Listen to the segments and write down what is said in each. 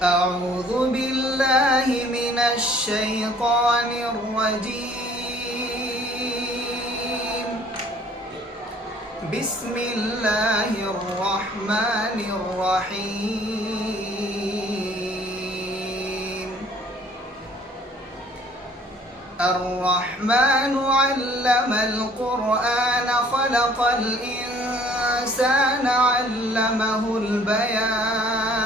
أعوذ بالله من الشيطان الرجيم. بسم الله الرحمن الرحيم. الرحمن علم القرآن خلق الإنسان علمه البيان.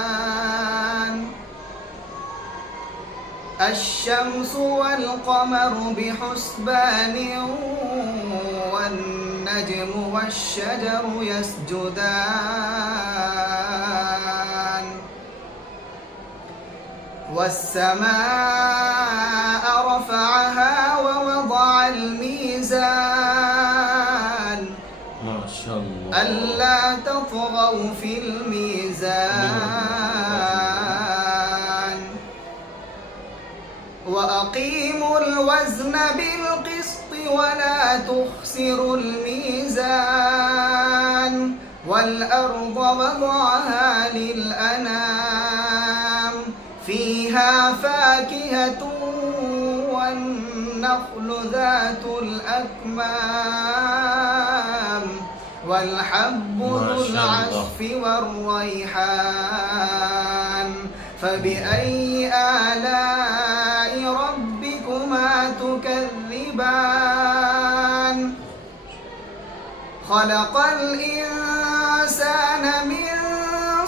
الشمس والقمر بحسبان والنجم والشجر يسجدان. والسماء رفعها ووضع الميزان. ما شاء الله. ألا تطغوا في الميزان وأقيموا الوزن بالقسط ولا تخسروا الميزان. والأرض وضعها للأنام فيها فاكهة والنخل ذات الأكمام والحب ذو العصف والريحان. فبأي آلاء ربكما تكذبان. خلق الإنسان من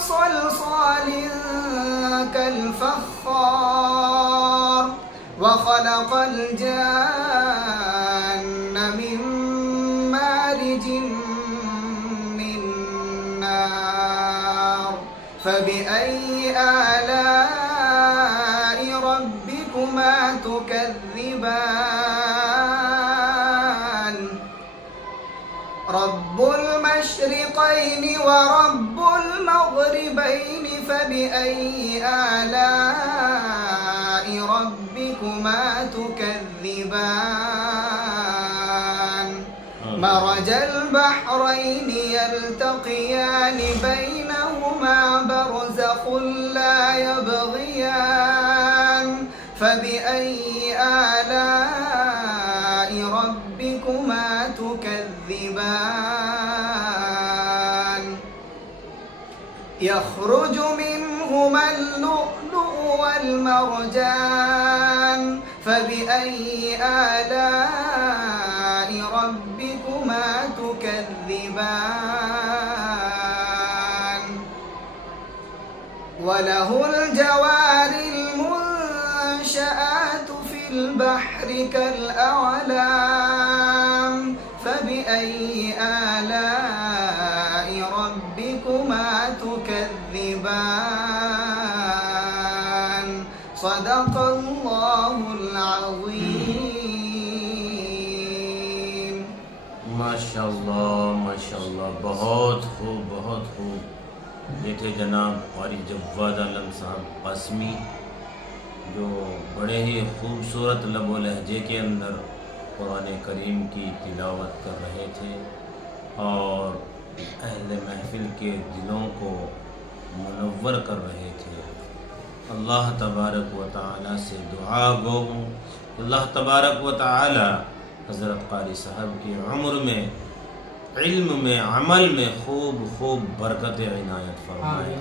صلصال كالفخار وخلق الجان من مارج من نار. فبأي آلاء ربكما تكذبان. رب المشرقين ورب المغربين فبأي آلاء ربكما تكذبان. مرج البحرين يلتقيان بينهما برزخ لا يبغيان. فبأي آلاء ربكما تكذبان. يخرج منهما اللؤلؤ والمرجان. فبأي آلاء ربكما تكذبان. وله الجوار المنشآت في البحر كالأعلام. فبأي آلاء ربكما تكذبان. صدق الله العظيم. माशाल्लाह माशाल्लाह, बहुत खूब बहुत खूब। ये थे जनाब क़ारी जव्वाद आलम साहब क़ासमी, जो बड़े ही खूबसूरत लब व लहजे के अंदर कुरान करीम की तिलावत कर रहे थे और अहले महफिल के दिलों को मुनव्वर कर रहे थे। अल्लाह तबारक व तआला से दुआ गो हूँ, अल्लाह तबारक व तआला हज़रत क़ारी साहब की उम्र में, इल्म में, अमल में खूब खूब बरकत इनायत फरमाए।